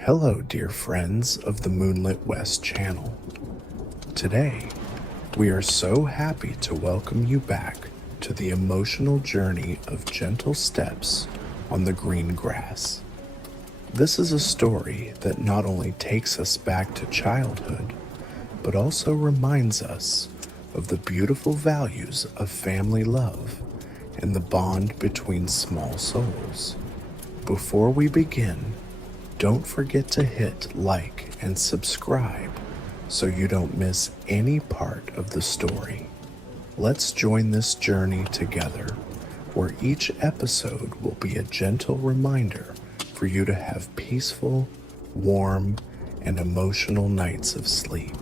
Hello, dear friends of the Moonlitwest channel. Today, we are so happy to welcome you back to the emotional journey of gentle steps on the green grass. This is a story that not only takes us back to childhood, but also reminds us of the beautiful values of family love and the bond between small souls. Before we begin, don't forget to hit like and subscribe so you don't miss any part of the story. Let's join this journey together, where each episode will be a gentle reminder for you to have peaceful, warm, and emotional nights of sleep.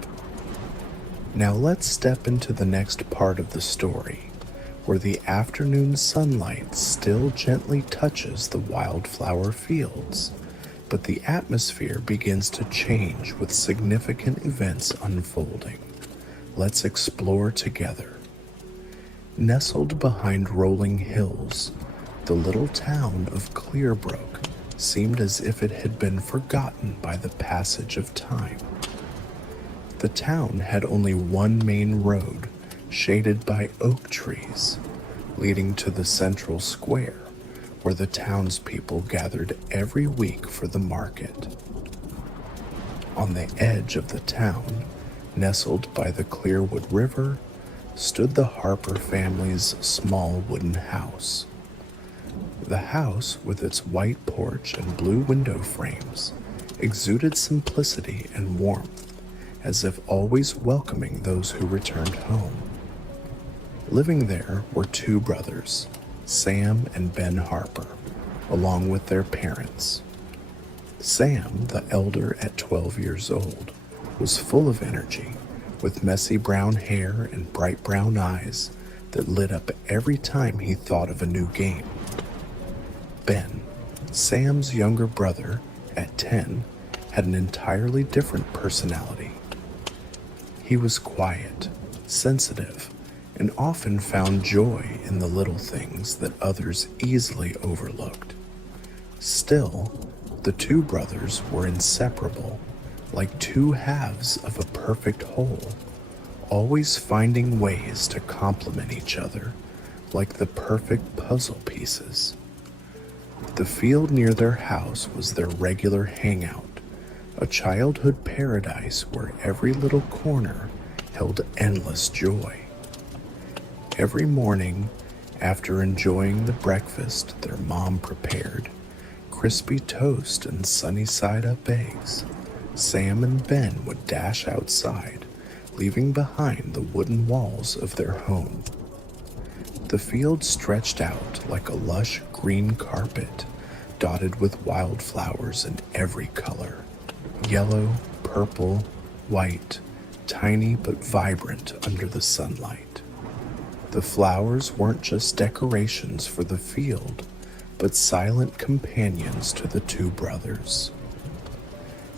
Now let's step into the next part of the story, where the afternoon sunlight still gently touches the wildflower fields, but the atmosphere begins to change with significant events unfolding. Let's explore together. Nestled behind rolling hills, the little town of Clearbrook seemed as if it had been forgotten by the passage of time. The town had only one main road, shaded by oak trees, leading to the central square, where the townspeople gathered every week for the market. On the edge of the town, nestled by the Clearwood River, stood the Harper family's small wooden house. The house, with its white porch and blue window frames, exuded simplicity and warmth, as if always welcoming those who returned home. Living there were two brothers, Sam and Ben Harper, along with their parents. Sam, the elder at 12 years old, was full of energy, with messy brown hair and bright brown eyes that lit up every time he thought of a new game. Ben, Sam's younger brother, at 10, had an entirely different personality. He was quiet, sensitive, and often found joy in the little things that others easily overlooked. Still, the two brothers were inseparable, like two halves of a perfect whole, always finding ways to complement each other, like the perfect puzzle pieces. The field near their house was their regular hangout, a childhood paradise where every little corner held endless joy. Every morning, after enjoying the breakfast their mom prepared, crispy toast and sunny-side-up eggs, Sam and Ben would dash outside, leaving behind the wooden walls of their home. The field stretched out like a lush green carpet, dotted with wildflowers in every color: yellow, purple, white, tiny but vibrant under the sunlight. The flowers weren't just decorations for the field, but silent companions to the two brothers.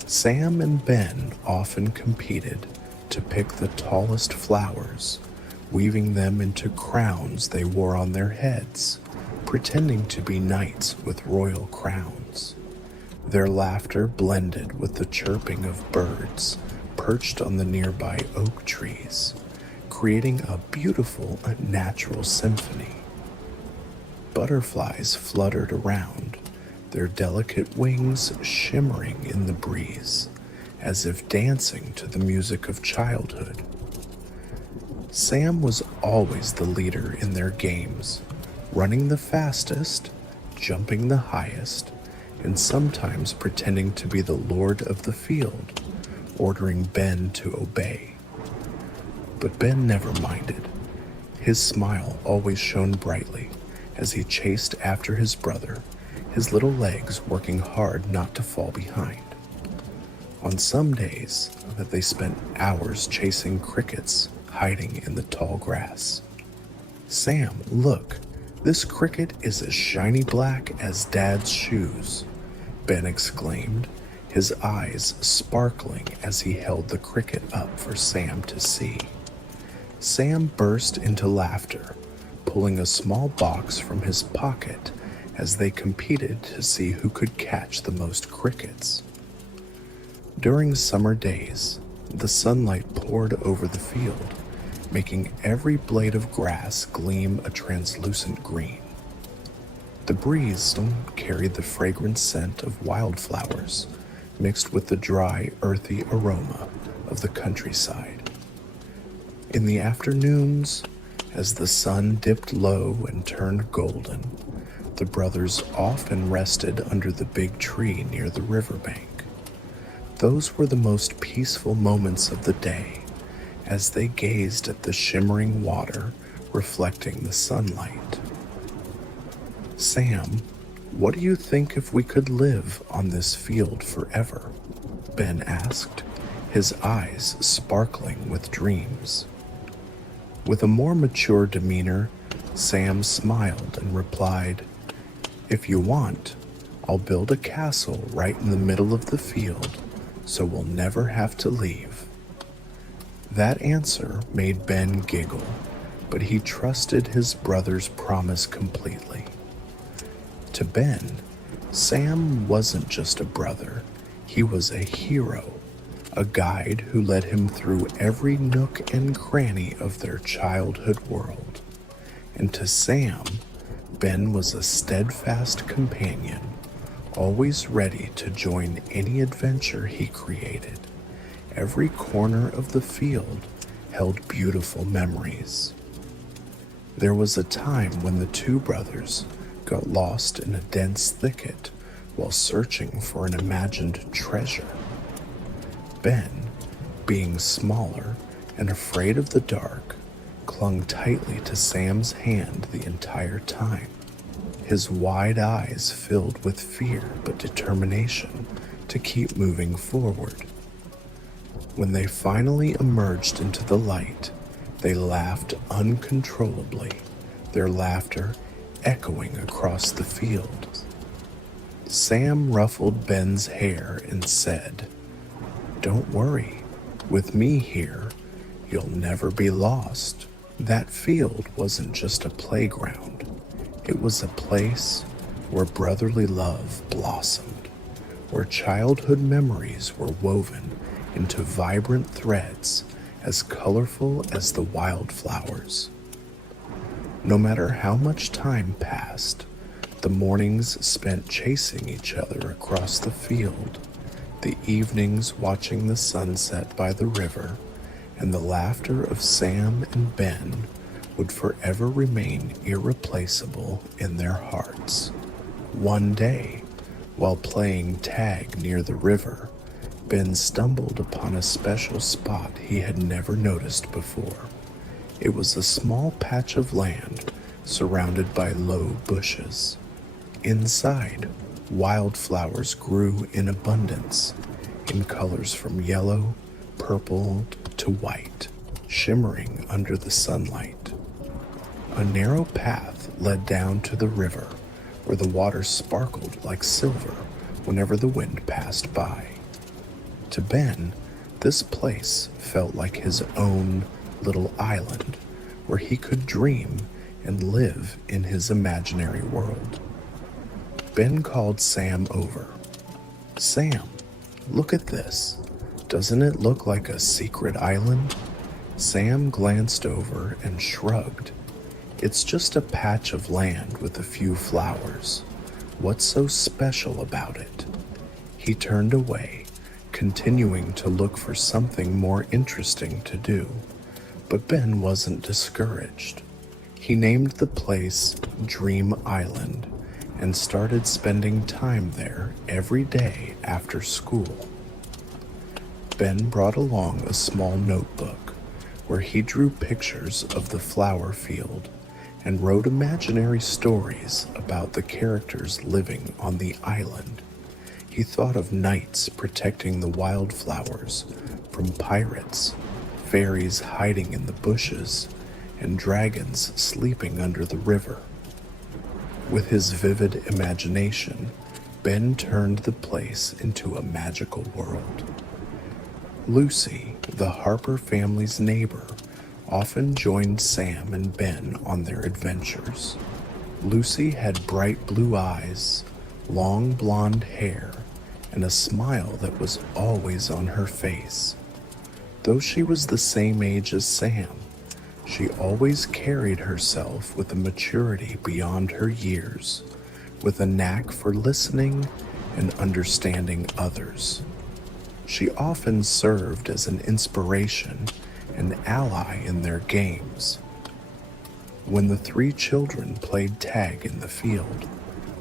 Sam and Ben often competed to pick the tallest flowers, weaving them into crowns they wore on their heads, pretending to be knights with royal crowns. Their laughter blended with the chirping of birds perched on the nearby oak trees, creating a beautiful natural symphony. Butterflies fluttered around, their delicate wings shimmering in the breeze, as if dancing to the music of childhood. Sam was always the leader in their games, running the fastest, jumping the highest, and sometimes pretending to be the lord of the field, ordering Ben to obey. But Ben never minded. His smile always shone brightly as he chased after his brother, his little legs working hard not to fall behind. On some days that they spent hours chasing crickets hiding in the tall grass. "Sam, look, this cricket is as shiny black as Dad's shoes," Ben exclaimed, his eyes sparkling as he held the cricket up for Sam to see. Sam burst into laughter, pulling a small box from his pocket as they competed to see who could catch the most crickets. During summer days, the sunlight poured over the field, making every blade of grass gleam a translucent green. The breeze carried the fragrant scent of wildflowers, mixed with the dry, earthy aroma of the countryside. In the afternoons, as the sun dipped low and turned golden, the brothers often rested under the big tree near the riverbank. Those were the most peaceful moments of the day, as they gazed at the shimmering water reflecting the sunlight. "Sam, what do you think if we could live on this field forever?" Ben asked, his eyes sparkling with dreams. With a more mature demeanor, Sam smiled and replied, "If you want, I'll build a castle right in the middle of the field, so we'll never have to leave." That answer made Ben giggle, but he trusted his brother's promise completely. To Ben, Sam wasn't just a brother, he was a hero, a guide who led him through every nook and cranny of their childhood world. And to Sam, Ben was a steadfast companion, always ready to join any adventure he created. Every corner of the field held beautiful memories. There was a time when the two brothers got lost in a dense thicket while searching for an imagined treasure. Ben, being smaller and afraid of the dark, clung tightly to Sam's hand the entire time, his wide eyes filled with fear but determination to keep moving forward. When they finally emerged into the light, they laughed uncontrollably, their laughter echoing across the field. Sam ruffled Ben's hair and said, "Don't worry, with me here, you'll never be lost." That field wasn't just a playground. It was a place where brotherly love blossomed, where childhood memories were woven into vibrant threads as colorful as the wildflowers. No matter how much time passed, the mornings spent chasing each other across the field, the evenings watching the sunset by the river, and the laughter of Sam and Ben would forever remain irreplaceable in their hearts. One day, while playing tag near the river, Ben stumbled upon a special spot he had never noticed before. It was a small patch of land surrounded by low bushes. Inside, wildflowers grew in abundance, in colors from yellow, purple to white, shimmering under the sunlight. A narrow path led down to the river, where the water sparkled like silver whenever the wind passed by. To Ben, this place felt like his own little island, where he could dream and live in his imaginary world. Ben called Sam over. "Sam, look at this. Doesn't it look like a secret island?" Sam glanced over and shrugged. "It's just a patch of land with a few flowers. What's so special about it?" He turned away, continuing to look for something more interesting to do. But Ben wasn't discouraged. He named the place Dream Island and started spending time there every day after school. Ben brought along a small notebook where he drew pictures of the flower field and wrote imaginary stories about the characters living on the island. He thought of knights protecting the wildflowers from pirates, fairies hiding in the bushes, and dragons sleeping under the river. With his vivid imagination, Ben turned the place into a magical world. Lucy, the Harper family's neighbor, often joined Sam and Ben on their adventures. Lucy had bright blue eyes, long blonde hair, and a smile that was always on her face. Though she was the same age as Sam, she always carried herself with a maturity beyond her years, with a knack for listening and understanding others. She often served as an inspiration and ally in their games. When the three children played tag in the field,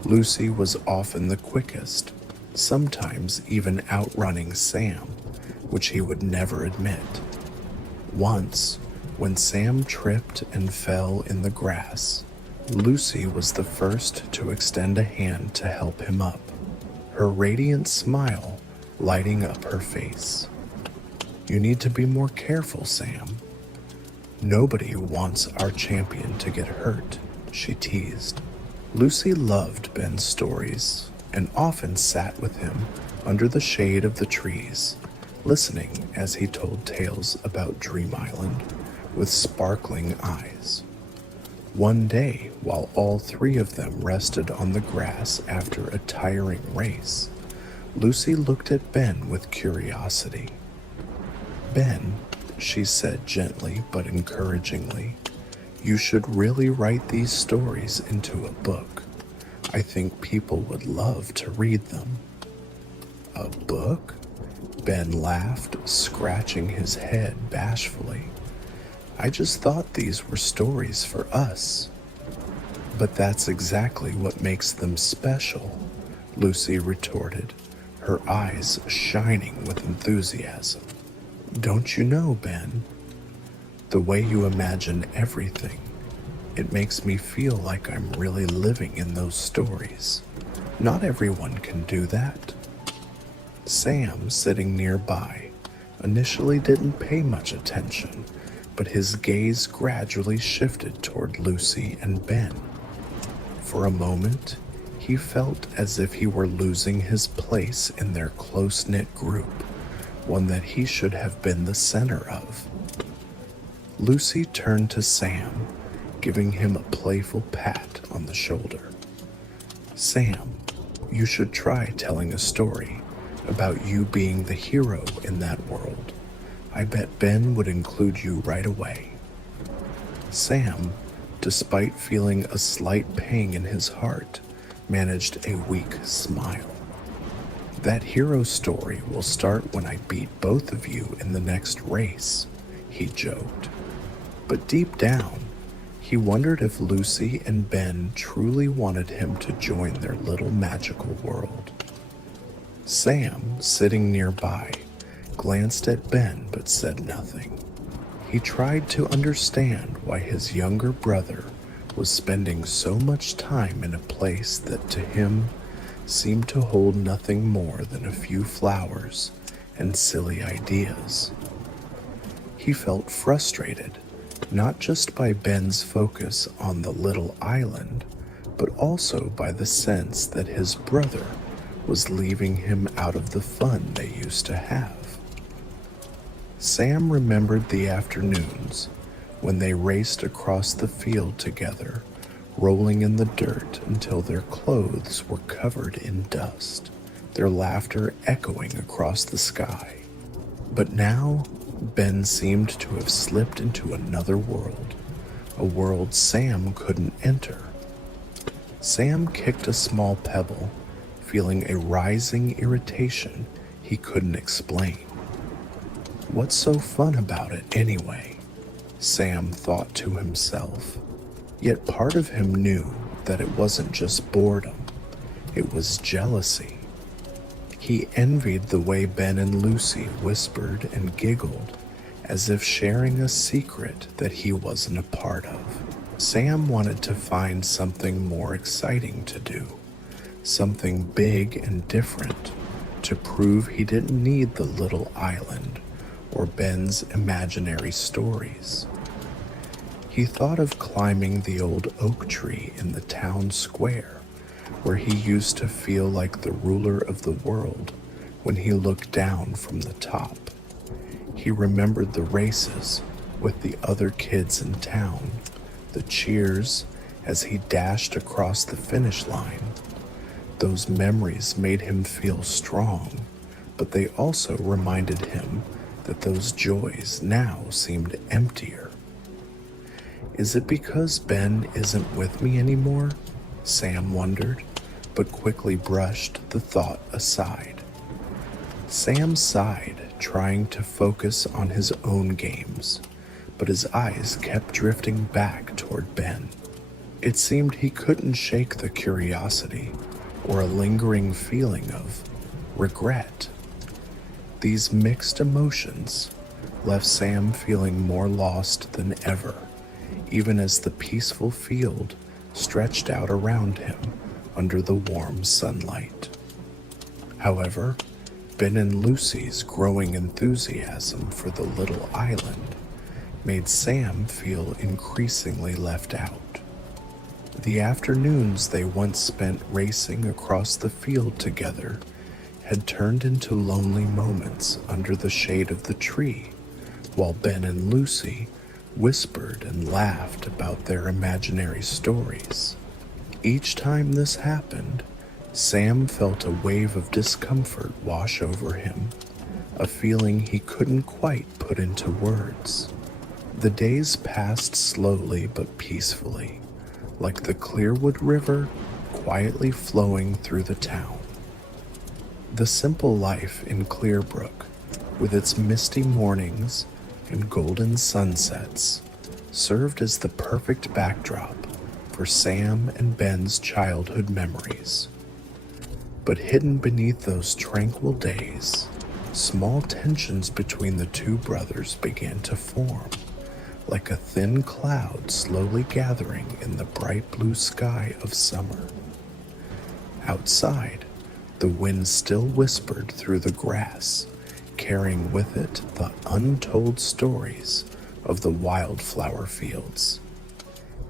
Lucy was often the quickest, sometimes even outrunning Sam, which he would never admit. Once, when Sam tripped and fell in the grass, Lucy was the first to extend a hand to help him up, her radiant smile lighting up her face. "You need to be more careful, Sam. Nobody wants our champion to get hurt," she teased. Lucy loved Ben's stories and often sat with him under the shade of the trees, listening as he told tales about Dream Island with sparkling eyes. One day, while all three of them rested on the grass after a tiring race, Lucy looked at Ben with curiosity. "Ben," she said gently but encouragingly, "you should really write these stories into a book. I think people would love to read them." "A book?" Ben laughed, scratching his head bashfully. "I just thought these were stories for us." "But that's exactly what makes them special," Lucy retorted, her eyes shining with enthusiasm. "Don't you know, Ben? The way you imagine everything, it makes me feel like I'm really living in those stories. Not everyone can do that." Sam, sitting nearby, initially didn't pay much attention, but his gaze gradually shifted toward Lucy and Ben. For a moment, he felt as if he were losing his place in their close-knit group, one that he should have been the center of. Lucy turned to Sam, giving him a playful pat on the shoulder. "Sam, you should try telling a story about you being the hero in that world. I bet Ben would include you right away." Sam, despite feeling a slight pang in his heart, managed a weak smile. "That hero story will start when I beat both of you in the next race," he joked. But deep down, he wondered if Lucy and Ben truly wanted him to join their little magical world. Sam, sitting nearby, glanced at Ben but said nothing. He tried to understand why his younger brother was spending so much time in a place that to him seemed to hold nothing more than a few flowers and silly ideas. He felt frustrated, not just by Ben's focus on the little island, but also by the sense that his brother was leaving him out of the fun they used to have. Sam remembered the afternoons when they raced across the field together, rolling in the dirt until their clothes were covered in dust, their laughter echoing across the sky. But now, Ben seemed to have slipped into another world, a world Sam couldn't enter. Sam kicked a small pebble, feeling a rising irritation he couldn't explain. What's so fun about it anyway? Sam thought to himself. Yet part of him knew that it wasn't just boredom, it was jealousy. He envied the way Ben and Lucy whispered and giggled, as if sharing a secret that he wasn't a part of. Sam wanted to find something more exciting to do, something big and different, to prove he didn't need the little island or Ben's imaginary stories. He thought of climbing the old oak tree in the town square, where he used to feel like the ruler of the world when he looked down from the top. He remembered the races with the other kids in town, the cheers as he dashed across the finish line, Those memories made him feel strong, but they also reminded him that those joys now seemed emptier. Is it because Ben isn't with me anymore? Sam wondered, but quickly brushed the thought aside. Sam sighed, trying to focus on his own games, but his eyes kept drifting back toward Ben. It seemed he couldn't shake the curiosity or a lingering feeling of regret. These mixed emotions left Sam feeling more lost than ever, even as the peaceful field stretched out around him under the warm sunlight. However, Ben and Lucy's growing enthusiasm for the little island made Sam feel increasingly left out. The afternoons they once spent racing across the field together had turned into lonely moments under the shade of the tree, while Ben and Lucy whispered and laughed about their imaginary stories. Each time this happened, Sam felt a wave of discomfort wash over him, a feeling he couldn't quite put into words. The days passed slowly but peacefully, like the Clearwood River quietly flowing through the town. The simple life in Clearbrook, with its misty mornings and golden sunsets, served as the perfect backdrop for Sam and Ben's childhood memories. But hidden beneath those tranquil days, small tensions between the two brothers began to form, like a thin cloud slowly gathering in the bright blue sky of summer. Outside, the wind still whispered through the grass, carrying with it the untold stories of the wildflower fields.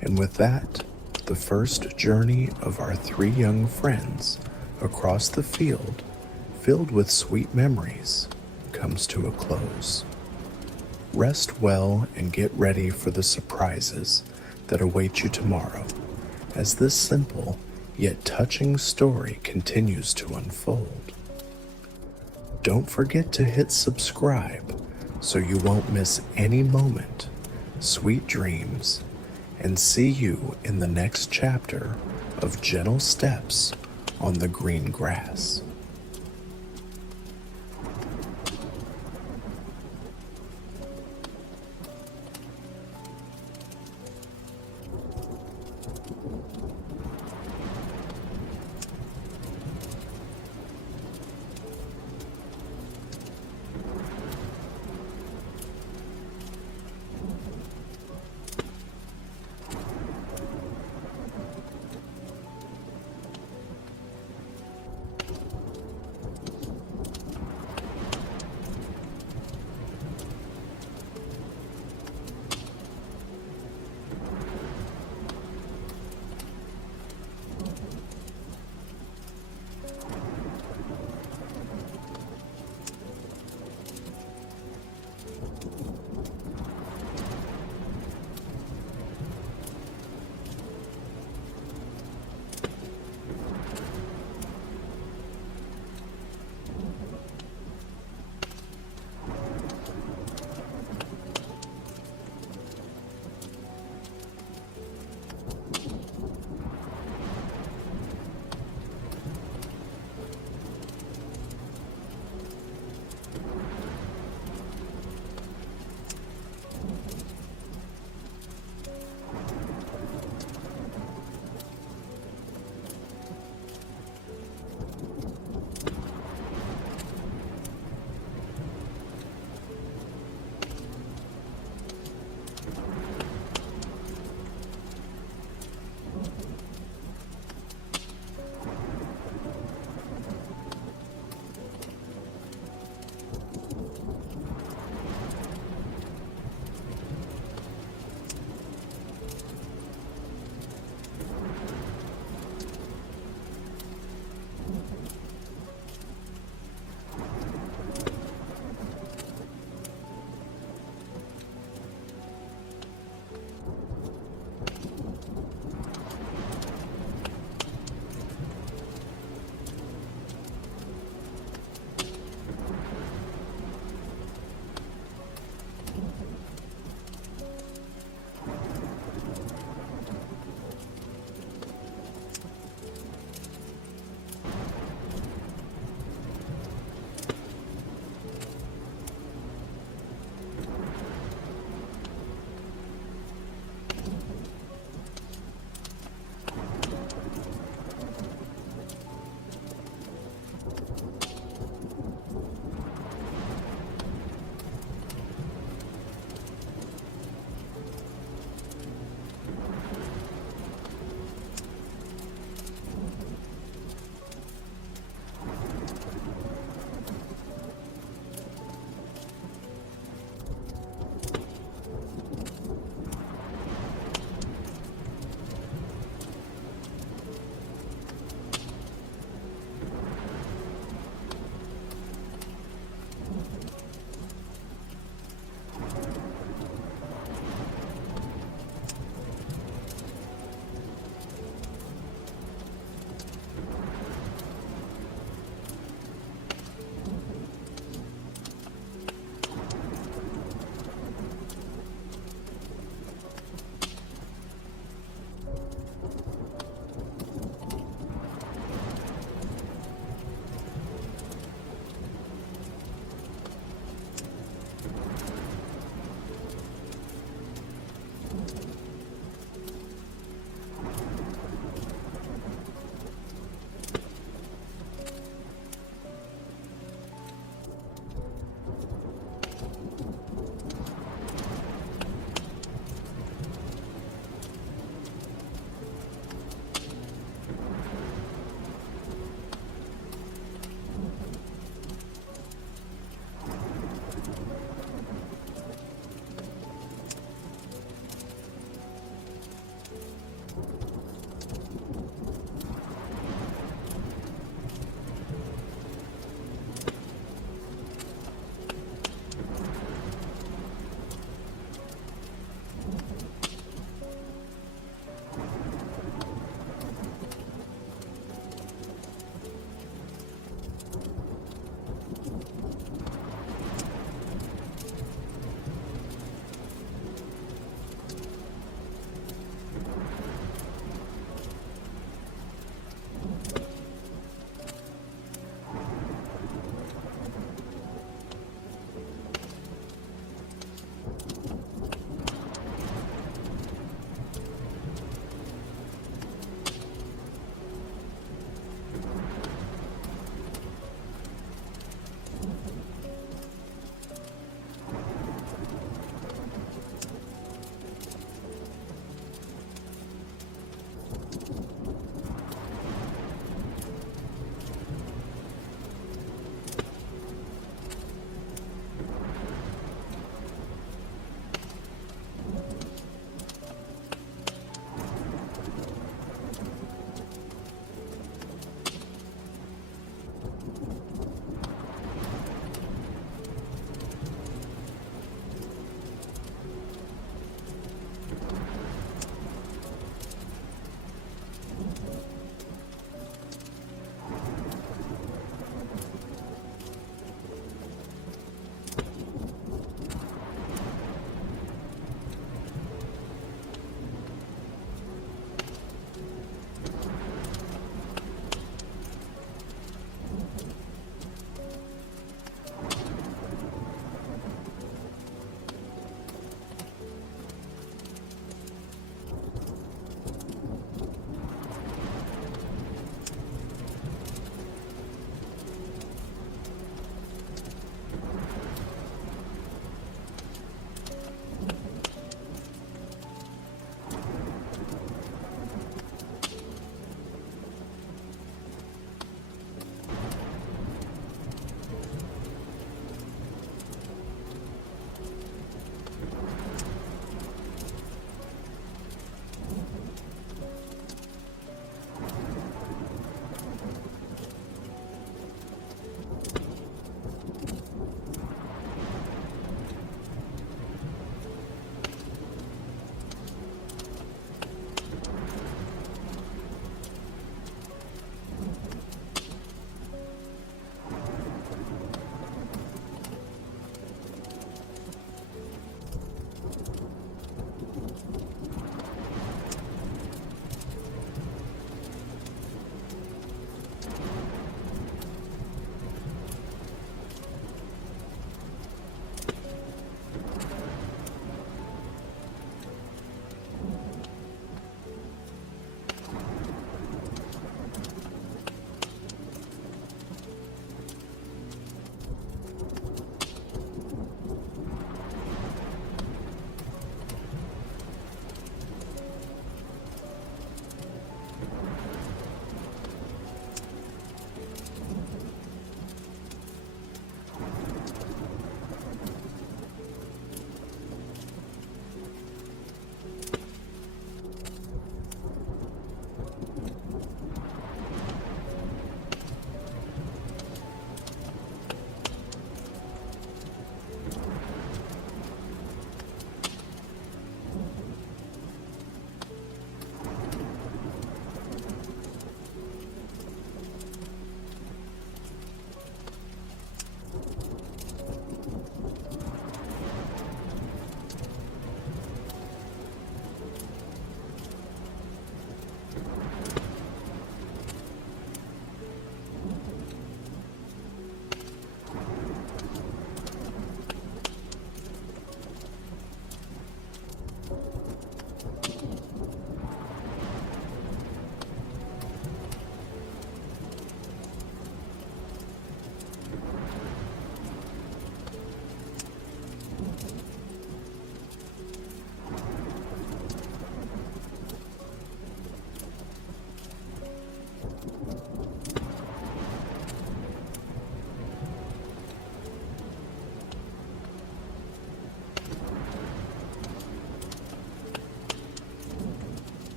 And with that, the first journey of our three young friends across the field, filled with sweet memories, comes to a close. Rest well and get ready for the surprises that await you tomorrow, as this simple yet touching story continues to unfold. Don't forget to hit subscribe so you won't miss any moment. Sweet dreams, and see you in the next chapter of Gentle Steps on the Green Grass.